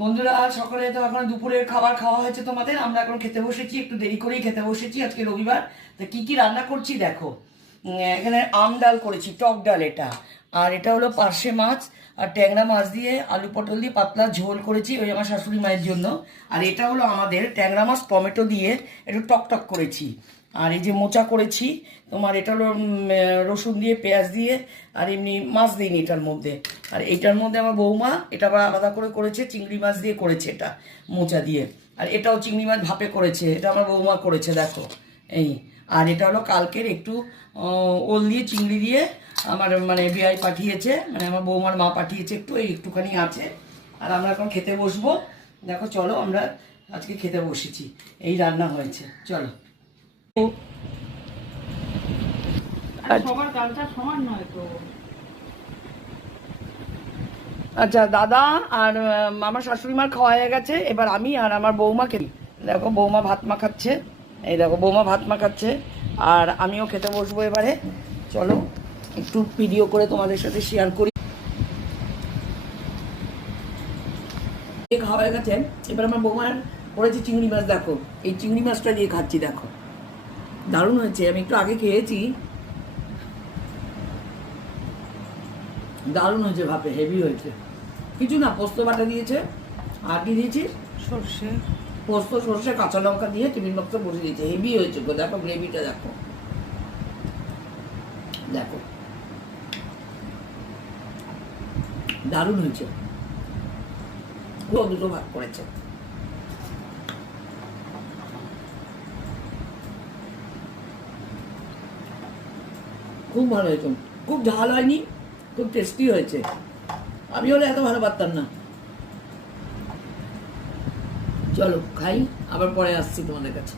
বন্ধুরা, সকালে তো এখন দুপুরের খাবার খাওয়া হয়েছে তোমাদের। আমরা এখন খেতে বসেছি, একটু দেরি করেই খেতে বসেছি, আজকে রবিবার। তো কি কি রান্না করছি দেখো। এখানে আম ডাল করেছি, টক ডাল এটা। আর এটা হলো পার্শে মাছ আর ট্যাংরা মাছ দিয়ে আলু পটল দিয়ে পাতলা ঝোল করেছি, ওই আমার শাশুড়ি মায়ের জন্য। আর এটা হলো আমাদের ট্যাংরা মাছ টমেটো দিয়ে একটু টক টক করেছি। আর এই যে মোচা করেছি তোমার, এটা হলো রসুন দিয়ে পেঁয়াজ দিয়ে, আর এমনি মাছ দিইনি এটার মধ্যে। আর এটার মধ্যে আমার বৌমা এটা আবার আলাদা করে করেছে, চিংড়ি মাছ দিয়ে করেছে এটা মোচা দিয়ে। আর এটাও চিংড়ি মাছ ভাপে করেছে, এটা আমার বৌমা করেছে দেখো এই। আর এটা হলো কালকের একটু ওল দিয়ে চিংড়ি দিয়ে আমার মানে বিয়াই পাঠিয়েছে, মানে আমার বৌমার মা পাঠিয়েছে, একটু এই একটুখানি আছে। আর আমরা এখন খেতে বসবো। দেখো চলো, আমরা আজকে খেতে বসেছি, এই রান্না হয়েছে, চলো। সবার কালটা সমান নয় তো। আচ্ছা, দাদা আর আমার শাশুড়ি মার খাওয়া হয়ে গেছে, এবার আমি আর আমার বৌমাকে দেখো, বৌমা ভাত মাখাচ্ছে, এই দেখো বৌমা ভাত মাখাচ্ছে, আর আমিও খেতে বসবো এবারে। চলো একটু ভিডিও করে তোমাদের সাথে শেয়ার করি। খাওয়া হয়ে গেছে, এবার আমার বৌমার করেছি চিংড়ি মাছ, দেখো এই চিংড়ি মাছটা দিয়ে খাচ্ছি, দেখো দারুণ হয়েছে। আমি একটু আগে খেয়েছি, দারুণ হয়েছে, ভাপে হেভি হয়েছে। কিছু না, পোস্ত বাটা দিয়েছে, আর কি দিয়েছি সর্ষে, পোস্ত সর্ষে কাঁচা লঙ্কা দিয়ে টিফিন বক্সে বসে দিয়েছে, হেভি হয়েছে গো। দেখো গ্রেভিটা দেখো, দেখো দারুণ হয়েছে। দুটো ভাগ করেছে। খুব ভালো হয়েছে, খুব ঝাল হয়নি, খুব টেস্টি হয়েছে। আমি হলে এত ভালো পারতাম না। চলো খাই, আবার পরে আসছি তোমাদের কাছে।